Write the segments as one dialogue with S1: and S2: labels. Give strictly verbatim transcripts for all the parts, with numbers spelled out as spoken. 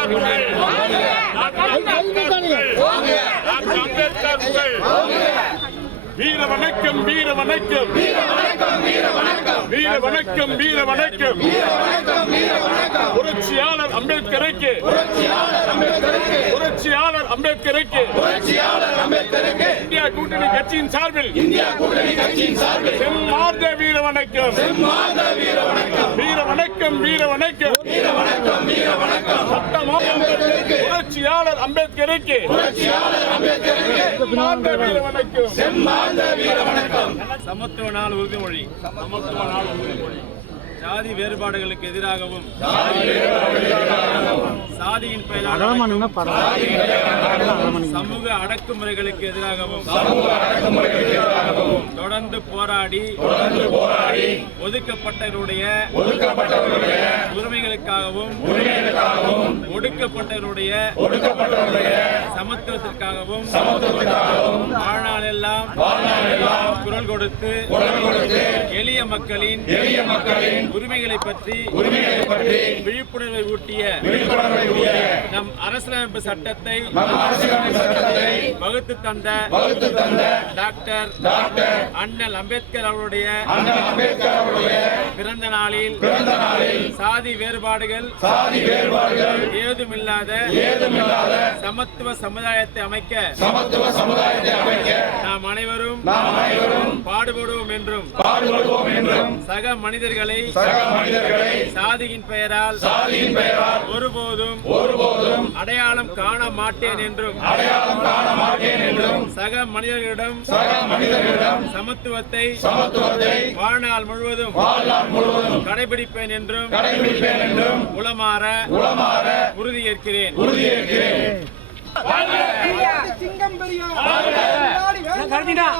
S1: வீர வணக்கம் வீர வணக்கம் வீர வணக்கம் வீர வணக்கம் வீர வணக்கம் புரட்சியாளர் அம்பேத்கருக்கு புரட்சியாளர் அம்பேத்கருக்கு இந்தியா கூட்டணி கட்சியின் சார்பில் இந்தியா கூட்டணி கட்சியின் சார்பில் செம்மார்ந்த வீர வணக்கம் செம்மார்ந்த வீர வணக்கம் வீர வணக்கம் வீர வணக்கம் வீர வணக்கம் வீர வணக்கம் சட்டமன்ற புரட்சியாளர் அம்பேத்கருக்கு புரட்சியாளர் அம்பேத்கருக்கு செம்மார்ந்த வீர வணக்கம் செம்மார்ந்த வீர வணக்கம்.
S2: சமத்துவ நாள் உறுதிமொழி. சமத்துவ நாள் உறுதிமொழி. சாதி வேறுபாடுகளுக்கு எதிராகவும் சாதியின் பெயரால் சமூக அடக்குமுறைகளுக்கு எதிராகவும் தொடர்ந்து போராடி ஒதுக்கப்பட்டவருடைய உரிமைகளுக்காகவும் ஒடுக்கப்பட்டவருடைய சமத்துவத்திற்காகவும் வாழ்நாளெல்லாம் குரல் கொடுத்து எளிய மக்களின் எளிய மக்களின் உரிமைகளை பற்றி உரிமைகளை பற்றி விழிப்புணர்வை ஊட்டிய நம் அரசியலமைப்பு சட்டத்தை வகுத்து தந்த வகுத்து தந்த டாக்டர் டாக்டர் அண்ணல் அம்பேத்கர் அவருடைய பிறந்த நாளில் பிறந்த நாளில் சாதி வேறுபாடுகள் சாதி வேறுபாடுகள் ஏதுமில்லாத ஏதுமில்லாத சமத்துவ சமுதாயத்தை அமைக்க சமத்துவ சமுதாயத்தை அமைக்க நாம் அனைவரும் நாம் அனைவரும் பாடுபடுவோம் என்றும் பாடுபடுவோம் என்றும் சக மனிதர்களை சக மனிதர்களை சாதியின் பெயரால் சாதியின் பெயரால் ஒருபோதும் ஒருபோதும் அடையாளம் காண மாட்டேன் என்றும் அடையாளம் காண மாட்டேன் என்றும் சக மனிதர்களிடம் சக மனிதர்களிடம் சமத்துவத்தை சமத்துவத்தை வாழ்நாள் முழுவதும் வாழ்நாள் முழுவதும் கடைபிடிப்பேன் என்றும் கடைபிடிப்பேன் என்றும் உளமாற உளமாற உறுதியேற்கிறேன் உறுதியேற்கிறேன்.
S3: சிங்கம் பெரியார் போராடி பெரியார்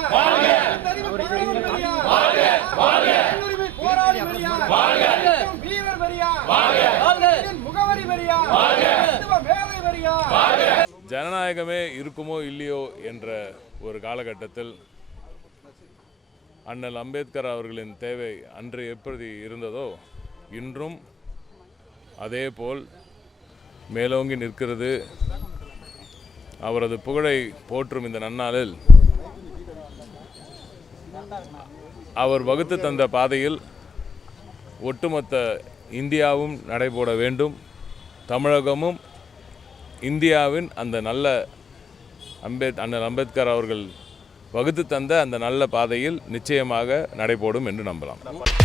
S3: வீரர் பெரியார் முகவரி பெரியார் மேதை பெரியார்.
S4: ஜனநாயகமே இருக்குமோ இல்லையோ என்ற ஒரு காலகட்டத்தில் அண்ணல் அம்பேத்கர் அவர்களின் தேவை அன்று எப்படி இருந்ததோ இன்றும் அதேபோல் மேலோங்கி நிற்கிறது. அவரது புகழை போற்றும் இந்த நன்னாளில் அவர் வகுத்து தந்த பாதையில் ஒட்டுமொத்த இந்தியாவும் நடைபோட வேண்டும். தமிழகமும் இந்தியாவின் அந்த நல்ல அம்பேத் அண்ணல் அம்பேத்கர் அவர்கள் வகுத்து தந்த அந்த நல்ல பாதையில் நிச்சயமாக நடைபோடும் என்று நம்பலாம்.